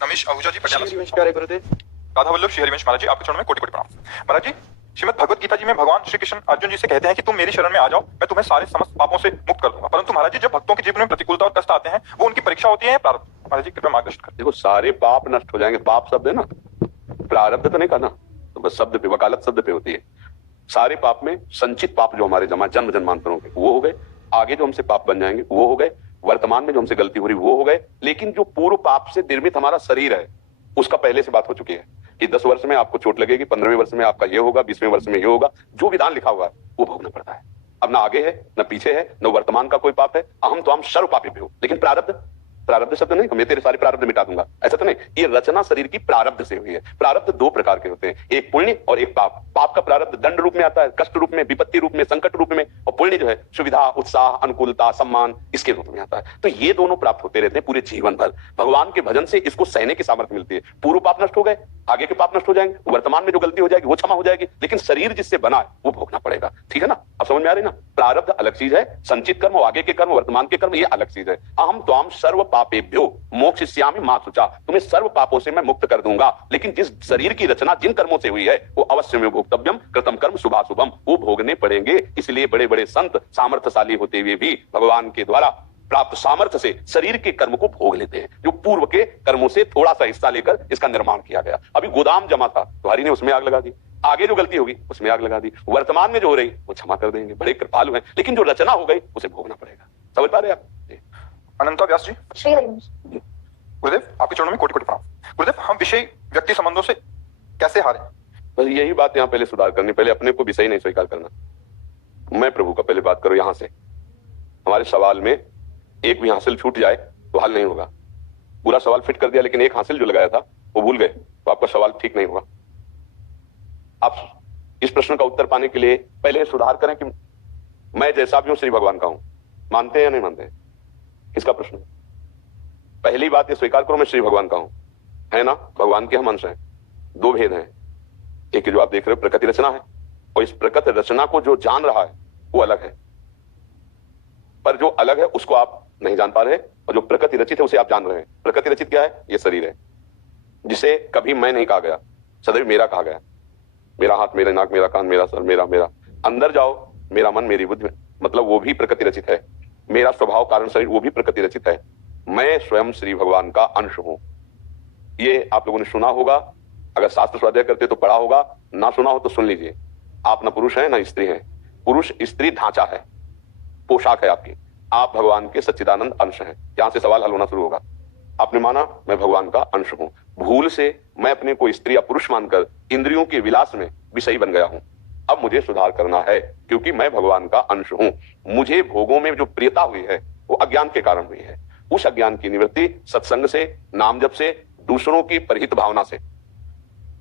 रमेश आहूजा जी पटियाला से। हरिवंश प्यारे गुरुदेव। राधा वल्लभ श्री हरिवंश महाराज जी, आपके चरणों में कोटि कोटि प्रणाम। महाराज जी, श्रीमद् भगवत गीता जी में भगवान श्री कृष्ण अर्जुन जी से कहते हैं कि तुम मेरी शरण में आ जाओ, मैं तुम्हें सारे समस्त पापों से मुक्त कर दूंगा। परंतु महाराज जी, जब भक्तों के जीवन में प्रतिकूलता और कष्ट आते हैं, वो उनकी परीक्षा होती है प्रारब्ध। महाराज जी कृपया मार्गदर्शन करें। देखो, सारे पाप नष्ट हो जाएंगे। पाप शब्द है ना, प्रारब्ध तो नहीं कहना, तो बस शब्द पे, वकालत शब्द पे होती है। सारे पाप में संचित पाप जो हमारे जमा जन्म जन्मांतरों के, वो हो गए। आगे जो हमसे पाप बन जाएंगे वो हो गए। वर्तमान में जो हमसे गलती हो रही वो हो गए। लेकिन जो पूर्व पाप से निर्मित हमारा शरीर है, उसका पहले से बात हो चुकी है कि 10 वर्ष में आपको चोट लगेगी, 15वें वर्ष में आपका ये होगा, 20वें वर्ष में ये होगा। जो विधान लिखा हुआ है वो भोगना पड़ता है। अब ना आगे है, ना पीछे है, न वर्तमान का कोई पाप है। अहम तो हम सर्व पापी भी हो। लेकिन प्रारब्ध, प्रारब्ध शब्द नहीं, मैं तेरे सारे प्रारब्ध मिटा दूंगा, ऐसा तो नहीं। ये रचना शरीर की प्रारब्ध से हुई है। प्रारब्ध 2 प्रकार के होते हैं, एक पुण्य और एक पाप। पाप का प्रारब्ध दंड रूप में आता है, कष्ट रूप में, विपत्ति रूप में, संकट रूप में। और पुण्य जो है सुविधा, उत्साह, अनुकूलता, सम्मान, इसके रूप में आता है। तो ये दोनों प्राप्त होते रहते हैं पूरे जीवन भर। भगवान के भजन से इसको सहने की सामर्थ्य मिलती है। पूर्व पाप नष्ट हो गए, आगे के पाप नष्ट हो जाएंगे, वर्तमान में जो गलती हो जाएगी वो क्षमा हो जाएगी। लेकिन शरीर जिससे बना है वो भोगना पड़ेगा। ठीक है ना? अब समझ में आ रही ना? प्रारब्ध अलग चीज है, संचित कर्म, आगे के कर्म, वर्तमान के कर्म, ये अलग चीज है। अहम त्वाम सर्व पापेभ्यो मोक्षयिष्यामि मा शुचा, तुम्हें सर्व पापों से मैं मुक्त कर दूंगा। लेकिन जिस शरीर की रचना जिन कर्मों से हुई है वो अवश्य में भोक्तव्यम कृतम कर्म शुभाशुभम, वो भोगने पड़ेंगे। इसलिए बड़े बड़े संत सामर्थ्यशाली होते हुए भी भगवान के द्वारा प्राप्त सामर्थ्य से शरीर के कर्म को भोग लेते हैं, जो पूर्व के कर्मों से थोड़ा सा हिस्सा लेकर इसका निर्माण किया गया। अभी गोदाम जमा था तो हरि ने उसमें आग लगा दी, आगे जो गलती होगी उसमें आग लगा दी, वर्तमान में जो हो रही वो क्षमा कर देंगे, बड़े कृपालु हैं। लेकिन जो रचना हो गई उसे भोगना पड़ेगा। समझ पा रहे आप? अनंता व्यास जी, श्री हरिवंश। गुरुदेव आपके चरणों में कोटि कोटि प्रणाम। गुरुदेव, हम विषय व्यक्ति संबंधों से कैसे हारे? बस यही बात यहाँ पहले सुधार करनी, पहले अपने को विषय नहीं स्वीकार करना। मैं प्रभु का पहले बात करो। यहां से हमारे सवाल में एक भी हासिल छूट जाए तो हल नहीं होगा। पूरा सवाल फिट कर दिया लेकिन एक हासिल जो लगाया था वो भूल गए तो आपका सवाल ठीक नहीं होगा। आप इस प्रश्न का उत्तर पाने के लिए पहले सुधार करें कि मैं जैसा भी हूं श्री भगवान का हूं। मानते हैं या नहीं मानते हैं? किसका प्रश्न? पहली बात ये स्वीकार करो, मैं श्री भगवान का हूं, है ना? भगवान के हम अंश हैं। 2 भेद हैं, एक जो आप देख रहे हो प्रकृति रचना है, और इस प्रकृति रचना को जो जान रहा है वो अलग है। पर जो अलग है उसको आप नहीं जान पा रहे, और जो प्रकृति रचित है उसे आप जान रहे हैं। प्रकृति रचित क्या है? ये शरीर है, जिसे कभी मैं नहीं कहा गया, सदैव मेरा कहा गया। मेरा हाथ, मेरा नाक, मेरा कान, मेरा सर, मेरा मेरा। अंदर जाओ, मेरा मन, मेरी बुद्धि, मतलब वो भी प्रकृति रचित है। मेरा स्वभाव कारण शरीर, वो भी प्रकृति रचित है। मैं स्वयं श्री भगवान का अंश हूं। ये आप लोगों ने सुना होगा, अगर शास्त्र स्वाध्याय करते तो पढ़ा होगा, ना सुना हो तो सुन लीजिए। आप ना पुरुष हैं ना स्त्री हैं। पुरुष स्त्री ढांचा है, पोशाक है आपकी। आप भगवान के सच्चिदानंद अंश हैं। यहां से सवाल हल होना शुरू होगा। आपने माना मैं भगवान का अंश हूं, भूल से मैं अपने को स्त्री या पुरुष मानकर इंद्रियों के विलास में विषयी बन गया हूं। अब मुझे सुधार करना है, क्योंकि मैं भगवान का अंश हूं। मुझे भोगों में जो प्रियता हुई है वो अज्ञान के कारण हुई है। उस अज्ञान की निवृत्ति सत्संग से, नाम जप से, दूसरों की परहित भावना से।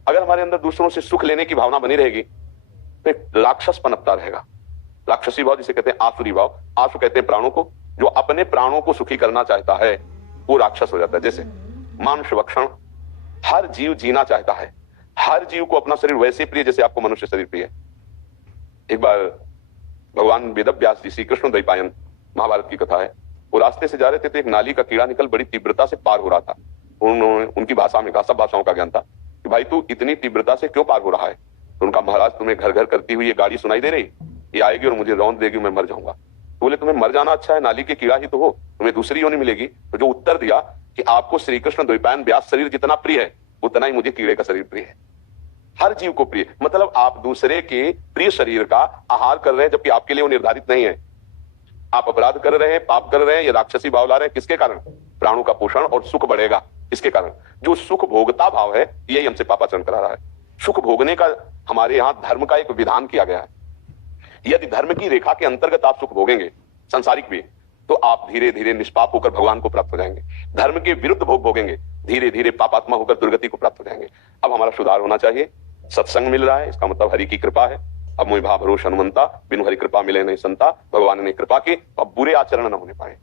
अगर हमारे अंदर दूसरों से सुख लेने की भावना बनी रहेगी तो राक्षस पनपता रहेगा। राक्षसी भाव जिसे कहते हैं आसुरी भाव। आसु कहते हैं प्राणों को, जो अपने प्राणों को सुखी करना चाहता है वो राक्षस हो जाता है। जैसे मानुष भक्षण, हर जीव जीना चाहता है, हर जीव को अपना शरीर वैसे प्रिय जैसे आपको मनुष्य शरीर प्रिय है। एक बार भगवान वेद व्यास जी, श्री कृष्ण द्वैपायन, महाभारत की कथा है, वो रास्ते से जा रहे थे तो एक नाली का कीड़ा निकल बड़ी तीव्रता से पार हो रहा था। उन्होंने उनकी भाषा में कहा, सब भाषाओं का ज्ञान था, कि भाई तू इतनी तीव्रता से क्यों पार हो रहा है? तो उनका, महाराज तुम्हें घर घर करती हुई ये गाड़ी सुनाई दे रही, ये आएगी और मुझे रौंद देगी, मैं मर जाऊंगा। तो बोले तुम्हें मर जाना अच्छा है, नाली के कीड़ा ही तो हो, तुम्हें दूसरी योनि मिलेगी। तो जो उत्तर दिया कि आपको श्री कृष्ण द्वैपायन व्यास शरीर जितना प्रिय है उतना ही मुझे कीड़े का शरीर प्रिय है। हर जीव को प्रिय, मतलब आप दूसरे के प्रिय शरीर का आहार कर रहे हैं जबकि आपके लिए वो निर्धारित नहीं है। आप अपराध कर रहे हैं, पाप कर रहे हैं, या राक्षसी भाव ला रहे हैं। किसके कारण? प्राणों का पोषण और सुख बढ़ेगा, इसके कारण। जो सुख भोगता भाव है यही हमसे पापाचरण करा रहा है। सुख भोगने का हमारे यहाँ धर्म का एक विधान किया गया है। यदि धर्म की रेखा के अंतर्गत आप सुख भोगेंगे, संसारिक भी, तो आप धीरे धीरे निष्पाप होकर भगवान को प्राप्त हो जाएंगे। धर्म के विरुद्ध भोग भोगेंगे, धीरे धीरे पापात्मा होकर दुर्गति को प्राप्त हो जाएंगे। अब हमारा सुधार होना चाहिए। सत्संग मिल रहा है, इसका मतलब हरि की कृपा है। अब मोहि भा भरोस हनुमंता, बिनु हरि कृपा मिले नहीं संता। भगवान ने कृपा की, अब बुरे आचरण न होने पाए।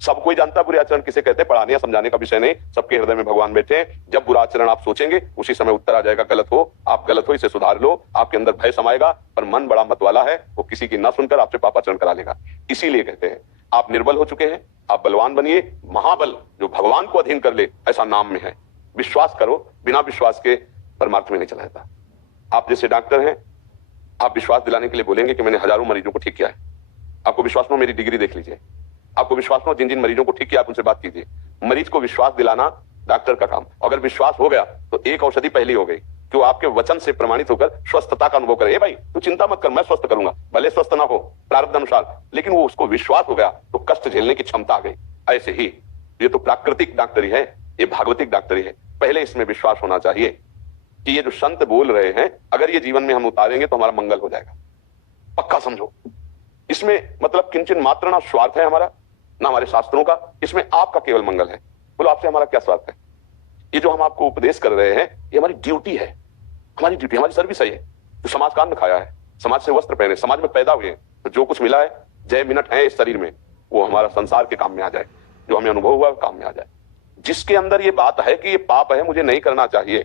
सब कोई जानता है बुरे आचरण किसे कहते हैं, पढ़ाने या समझाने का विषय नहीं। सबके हृदय में भगवान बैठे हैं। जब बुरा आचरण आप सोचेंगे उसी समय उत्तर आ जाएगा, गलत हो, आप गलत हो, इसे सुधार लो। आपके अंदर भय समाएगा, पर मन बड़ा मतवाला है, वो किसी की ना सुनकर आपसे पापाचरण करा लेगा। इसीलिए कहते हैं आप निर्बल हो चुके हैं, आप बलवान बनिए। महाबल जो भगवान को अधीन कर ले ऐसा नाम में है। विश्वास करो, बिना विश्वास के परमार्थ में नहीं चला जाता। आप जैसे डॉक्टर हैं, आप विश्वास दिलाने के लिए बोलेंगे कि मैंने हजारों मरीजों को ठीक किया है। आपको विश्वास में मेरी डिग्री देख लीजिए, आपको विश्वास में जिन जिन मरीजों को ठीक किया आप उनसे बात कीजिए। मरीज को विश्वास दिलाना डॉक्टर का काम। अगर विश्वास हो गया तो एक औषधि पहली हो गई कि वो आपके वचन से प्रमाणित होकर स्वस्थता का अनुभव करे। ए भाई तू चिंता मत कर, मैं स्वस्थ करूंगा, भले स्वस्थ ना हो प्रारब्ध अनुसार, लेकिन वो उसको विश्वास हो गया तो कष्ट झेलने की क्षमता आ गई। ऐसे ही ये तो प्राकृतिक डॉक्टरी है, ये भागवतिक डॉक्टरी है। पहले इसमें विश्वास होना चाहिए कि ये जो संत बोल रहे हैं अगर ये जीवन में हम उतारेंगे तो हमारा मंगल हो जाएगा। पक्का समझो, इसमें मतलब किंचन मात्र ना स्वार्थ है हमारा, ना हमारे शास्त्रों का, इसमें आपका केवल मंगल है। बोलो आपसे हमारा क्या स्वार्थ है? ये जो हम आपको उपदेश कर रहे हैं ये हमारी ड्यूटी है, हमारी ड्यूटी, हमारी सर्विस है। ये जो समाज का अन्न खाया है, समाज से वस्त्र पहने, समाज में पैदा हुए हैं, तो जो कुछ मिला है, जय मिनट है इस शरीर में, वो हमारा संसार के काम में आ जाए, जो हमें अनुभव हुआ काम में आ जाए। जिसके अंदर ये बात है कि ये पाप है, मुझे नहीं करना चाहिए,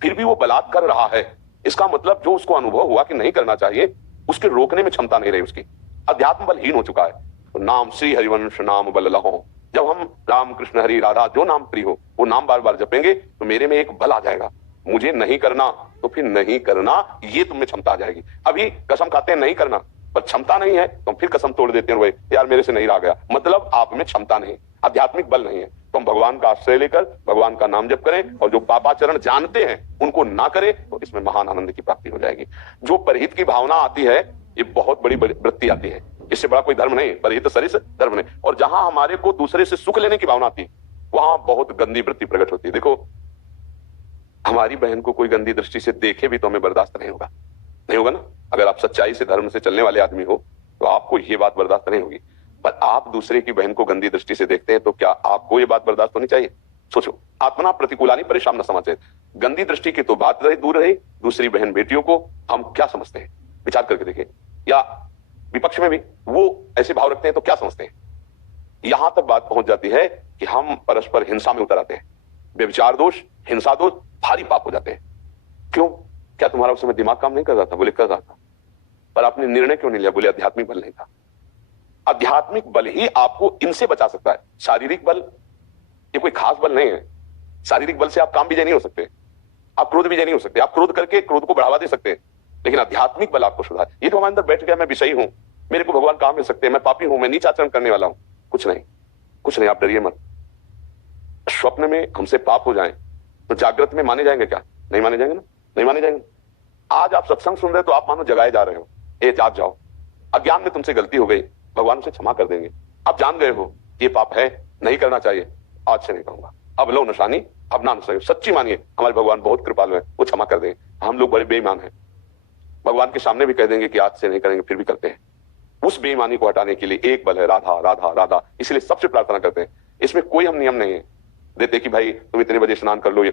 फिर भी वो बलात् कर रहा है, इसका मतलब जो उसको अनुभव हुआ कि नहीं करना चाहिए, उसके रोकने में क्षमता नहीं रही, उसकी अध्यात्म बलहीन हो चुका है। तो नाम श्री हरिवंश नाम बल लहो, जब हम राम कृष्ण हरि राधा जो नाम प्रिय हो वो नाम बार बार जपेंगे तो मेरे में एक बल आ जाएगा। मुझे नहीं करना तो फिर नहीं करना, ये तुम में क्षमता आ जाएगी। अभी कसम खाते हैं नहीं करना, पर क्षमता नहीं है तो फिर कसम तोड़ देते हैं, भाई यार मेरे से नहीं रहा गया, मतलब आप में क्षमता नहीं, आध्यात्मिक बल नहीं है। तो हम भगवान का आश्रय लेकर भगवान का नाम जप करें और जो पापाचरण जानते हैं उनको ना करें, तो इसमें महान आनंद की प्राप्ति हो जाएगी। जो परहित की भावना आती है ये बहुत बड़ी वृत्ति आती है, इससे बड़ा कोई धर्म नहीं, परहित सरिस धर्म नहीं। और जहां हमारे को दूसरे से सुख लेने की भावना आती है वहां बहुत गंदी वृत्ति प्रकट होती है। देखो हमारी बहन को कोई गंदी दृष्टि से देखे भी तो हमें बर्दाश्त नहीं होगा, नहीं होगा ना। अगर आप सच्चाई से धर्म से चलने वाले आदमी हो तो आपको ये बात बर्दाश्त नहीं होगी, पर आप दूसरे की बहन को गंदी दृष्टि से देखते हैं तो क्या आपको ये बात बर्दाश्त होनी चाहिए? सोचो, आत्मना प्रतिकूलानी परेशान न समाचे। गंदी दृष्टि की तो बात रही, दूर रही, दूसरी बहन बेटियों को हम क्या समझते हैं, विचार करके देखें। या विपक्ष में भी वो ऐसे भाव रखते हैं तो क्या समझते हैं। यहां तक बात पहुंच जाती है कि हम परस्पर हिंसा में उतर आते हैं। व्यभिचार दोष, हिंसा दोष भारी पाप हो जाते हैं। क्यों? क्या तुम्हारा उस समय दिमाग काम नहीं कर रहा था? बोले कर रहा था, पर आपने निर्णय क्यों नहीं लिया? बोले आध्यात्मिक बल नहीं था। आध्यात्मिक बल ही आपको इनसे बचा सकता है। शारीरिक बल ये कोई खास बल नहीं है। शारीरिक बल से आप काम विजय नहीं हो सकते, आप क्रोध विजय नहीं हो सकते, आप क्रोध करके क्रोध को बढ़ावा दे सकते हैं, लेकिन आध्यात्मिक बल आपको सुधार। ये तो हमारे अंदर बैठ गया मैं विषयी हूं, मेरे को भगवान काम मिल सकते हैं, मैं पापी हूं, मैं नीच आचरण करने वाला हूं। कुछ नहीं, कुछ नहीं, आप डरिए मत। स्वप्न में हमसे पाप हो जाए तो जागृत में माने जाएंगे क्या? नहीं माने जाएंगे ना, नहीं माने जाएंगे। आज आप सत्संग सुन रहे हो तो आप मानो जगाए जा रहे हो, ए जाग जाओ, अज्ञान में तुमसे गलती हो गई, भगवान उसे क्षमा कर देंगे। आप जान गए हो ये पाप है, नहीं करना चाहिए, आज से नहीं कहूंगा, अब लो नशानी, अब ना नशा। सच्ची मानिए हमारे भगवान बहुत कृपालु है, वो क्षमा कर देंगे। हम लोग बड़े बेईमान हैं, भगवान के सामने भी कह देंगे कि आज से नहीं करेंगे, फिर भी करते हैं। उस बेईमानी को हटाने के लिए एक बल है, राधा राधा राधा, इसलिए सबसे प्रार्थना करते हैं। इसमें कोई हम नियम नहीं है देते कि भाई तुम इतने बजे स्नान कर लो,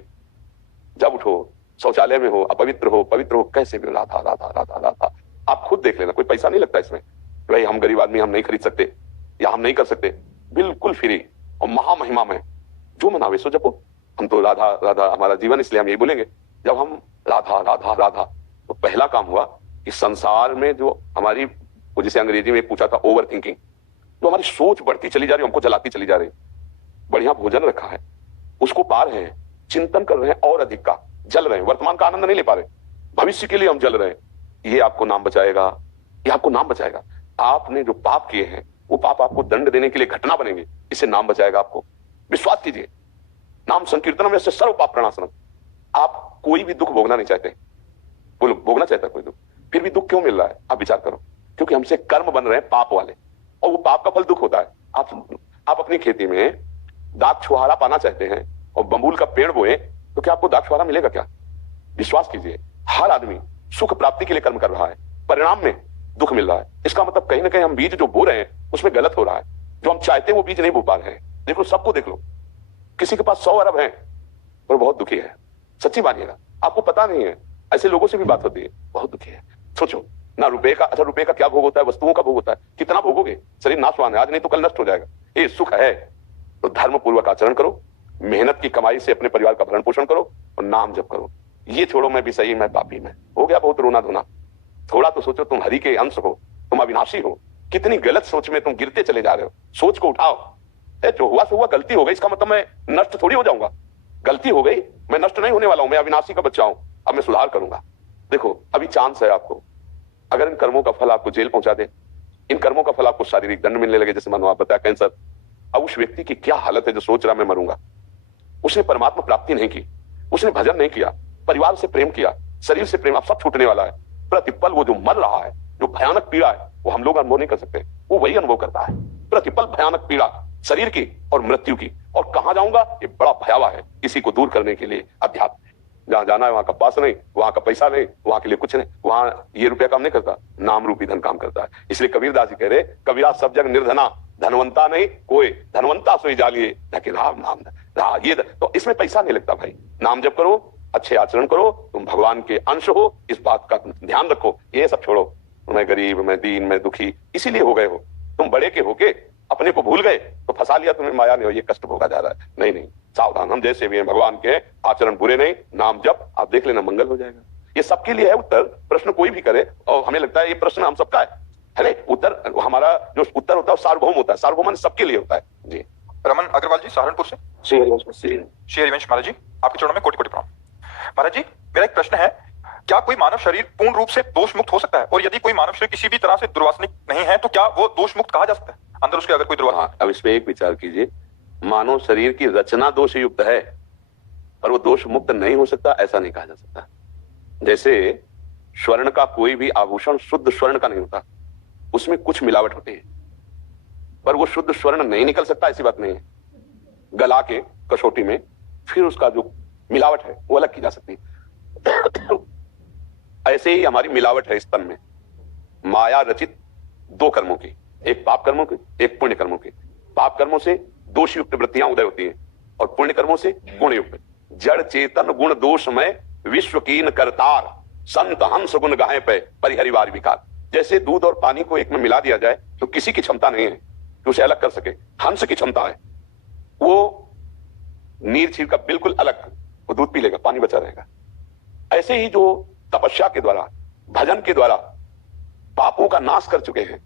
जब उठो शौचालय में हो, अपवित्र हो, पवित्र हो, कैसे भी राधा राधा राधा राधा। आप खुद देख लेना, कोई पैसा नहीं लगता इसमें, भाई हम गरीब आदमी हम नहीं खरीद सकते या हम नहीं कर सकते, बिल्कुल फ्री और महामहिमा में जो मनावे सो जपो। हम तो राधा राधा हमारा जीवन, इसलिए हम यही बोलेंगे जब हम राधा राधा राधा। तो पहला काम हुआ कि संसार में जो हमारी, जिसे अंग्रेजी में पूछा था ओवर थिंकिंग, जो हमारी सोच बढ़ती चली जा रही, हमको जलाती चली जा रही। बढ़िया भोजन रखा है, उसको पा रहे हैं, चिंतन कर रहे हैं और अधिक का, जल रहे हैं, वर्तमान का आनंद नहीं ले पा रहे, भविष्य के लिए हम जल रहे हैं। ये आपको नाम बचाएगा, ये आपको नाम बचाएगा। आपने जो पाप किए हैं वो पाप आपको दंड देने के लिए घटना बनेंगे, इससे नाम बचाएगा आपको। विश्वास कीजिए, नाम संकीर्तन में से सर्व पाप प्रणाशनम। आप कोई भी दुख भोगना नहीं चाहते, बोलो भोगना चाहता कोई दुख, फिर भी दुख क्यों मिल रहा है? आप विचार करो, क्योंकि हमसे कर्म बन रहे हैं पाप वाले, और वो पाप का फल दुख होता है। आप अपनी खेती में दाख छुहारा पाना चाहते हैं और बबूल का पेड़ बोए तो क्या आपको दाख छुहारा मिलेगा क्या? विश्वास कीजिए, हर आदमी सुख प्राप्ति के लिए कर्म कर रहा है, परिणाम में दुख मिल रहा है। इसका मतलब कहीं ना कहीं हम बीज जो बो रहे हैं उसमें गलत हो रहा है, जो हम चाहते हैं वो बीज नहीं बो पा रहे हैं। देख लो, सबको देख लो, किसी के पास 100 अरब है और बहुत दुखी है। सच्ची मानिएगा, आपको पता नहीं है, ऐसे लोगों से भी बात होती है, बहुत दुखी है। सोचो ना, रुपए का, अच्छा रुपए का क्या भोग होता है? वस्तुओं का भोग होता है। कितना भोगोगे? शरीर नाशवान है, आज नहीं तो कल नष्ट हो जाएगा। ये सुख है तो धर्म पूर्वक आचरण करो, मेहनत की कमाई से अपने परिवार का भरण पोषण करो और नाम जप करो। ये छोड़ो मैं भी सही, मैं पापी, मैं हो गया बहुत रोना धोना। थोड़ा तो सोचो, तुम हरि के अंश हो, तुम अविनाशी हो। कितनी गलत सोच में तुम गिरते चले जा रहे हो। सोच को उठाओ, जो हुआ सो हुआ, गलती हो गई, इसका मतलब मैं नष्ट थोड़ी हो जाऊंगा। गलती हो गई, मैं नष्ट नहीं होने वाला हूं, मैं अविनाशी का बच्चा हूं, अब मैं सुधार करूंगा। देखो अभी चांस है आपको, अगर इन कर्मों का फल आपको जेल पहुंचा दे, इन कर्मों का फल आपको शारीरिक दंड मिलने लगे, जैसे मानो आप बताया कैंसर, अब उस व्यक्ति की क्या हालत है जो सोच रहा मैं मरूंगा। उसने परमात्मा प्राप्ति नहीं की, उसने भजन नहीं किया, परिवार से प्रेम किया, शरीर से प्रेम, अब सब छूटने वाला है। प्रतिपल वो जो मर रहा है, जो भयानक पीड़ा है, वो हम लोग अनुभव नहीं कर सकते, वो वही अनुभव करता है। प्रतिपल भयानक पीड़ा शरीर की और मृत्यु की, और कहां जाऊंगा ये बड़ा भयावह है। इसी को दूर करने के लिए अध्यात्म है। जहां जाना है वहां का पास नहीं, वहां का पैसा नहीं, वहां के लिए कुछ नहीं, वहां ये रुपया काम नहीं करता, नाम रूपी धन काम करता है। इसलिए कबीरदास जी कह रहे, कबीरा सब जग निर्धना, धनवंता नहीं कोई, धनवंता सोई जालिए ढके राम नाम रहा। ये तो इसमें पैसा नहीं लगता भाई। नाम जप करो, अच्छे आचरण करो, तुम भगवान के अंश हो, इस बात का ध्यान रखो। ये सब छोड़ो, मैं गरीब, मैं दीन, मैं दुखी, इसीलिए हो गए हो तुम। बड़े के होके अपने को भूल गए तो फंसा लिया तुम्हें माया ने, ये कष्ट भोगा जा रहा है। नहीं नहीं, सावधान, हम जैसे भी हैं भगवान के, आचरण बुरे नहीं, नाम जप, आप देख लेना मंगल हो जाएगा। ये सबके लिए है उत्तर। प्रश्न कोई भी करे और हमें लगता है ये प्रश्न हम सबका है, उत्तर हमारा जो उत्तर होता है सार्वभौम होता है, सार्वभौम सबके लिए होता है जी। रमन अग्रवाल जी सहारनपुर से। श्री हरिवंश महाराज जी, आपके चरणों में कोटि कोटि प्रणाम। महाराज जी मेरा एक प्रश्न है, क्या कोई मानव शरीर पूर्ण रूप से दोष मुक्त हो सकता है, और यदि कोई मानव शरीर किसी भी तरह से दुर्वासनिक नहीं है तो क्या वो दोष मुक्त कहा जा सकता है, अंदर उसके अगर कोई दुर्वासना? अब इस पे एक विचार कीजिए, मानव शरीर की रचना दोष युक्त है और वो दोष मुक्त नहीं हो सकता, ऐसा नहीं कहा जा सकता। जैसे स्वर्ण का कोई भी आभूषण शुद्ध स्वर्ण का नहीं होता, उसमें कुछ मिलावट होती है, पर वो शुद्ध स्वर्ण नहीं निकल सकता, ऐसी बात नहीं है। गला के कसौटी में फिर उसका जो मिलावट है वो अलग की जा सकती है। ऐसे ही हमारी मिलावट है इस तन में, माया रचित दो कर्मों की, एक पाप कर्मों की, एक पुण्य कर्मों की। पाप कर्मों से दोष युक्त वृत्तियां उदय होती हैं और पुण्य कर्मों से गुण युक्त। जड़ चेतन गुण दोष में विश्व कीन करतार, संत हंस गुण गाहे पे परिहरिवार विकार। जैसे दूध और पानी को एक में मिला दिया जाए तो किसी की क्षमता नहीं है कि उसे अलग कर सके, हंस की क्षमता है, वो नीर छीर का बिल्कुल अलग, वो दूध पी लेगा, पानी बचा रहेगा। ऐसे ही जो तपस्या के द्वारा, भजन के द्वारा पापों का नाश कर चुके हैं,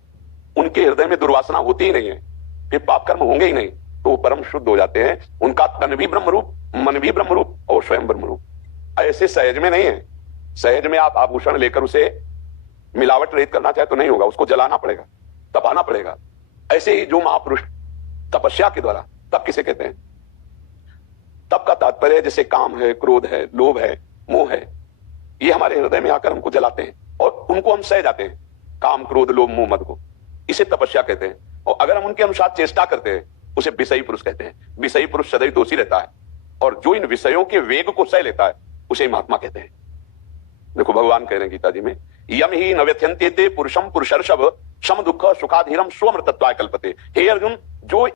उनके हृदय में दुर्वासना होती ही नहीं है, फिर पाप कर्म होंगे ही नहीं, तो वो परम शुद्ध हो जाते हैं। उनका तन भी ब्रह्म रूप, मन भी ब्रह्म रूप और स्वयं ब्रह्म रूप। ऐसे सहज में नहीं है। सहज में आप आभूषण लेकर उसे मिलावट रहित करना चाहे तो नहीं होगा, उसको जलाना पड़ेगा, तपाना पड़ेगा। ऐसे ही जो महापुरुष तपस्या के द्वारा, तप किसे कहते हैं? तप का तात्पर्य जैसे काम है, क्रोध है, लोभ है, मोह है, ये हमारे हृदय में आकर हमको जलाते हैं और उनको हम सह जाते हैं, काम क्रोध लोभ मोह मद को, इसे तपस्या कहते हैं। और अगर हम उनके अनुसार चेष्टा करते हैं उसे विषयी पुरुष कहते हैं। विषयी पुरुष सदैव दोषी रहता है और जो इन विषयों के वेग को सह लेता है उसे महात्मा कहते हैं। देखो भगवान कह रहे हैं गीता जी में, यम ही न व्यथ्यन्ते पुरुषम पुरुषर्षभ सम दुख सुखाधीरम स्वमृतत्वाय कल्पते। हे अर्जुन, जो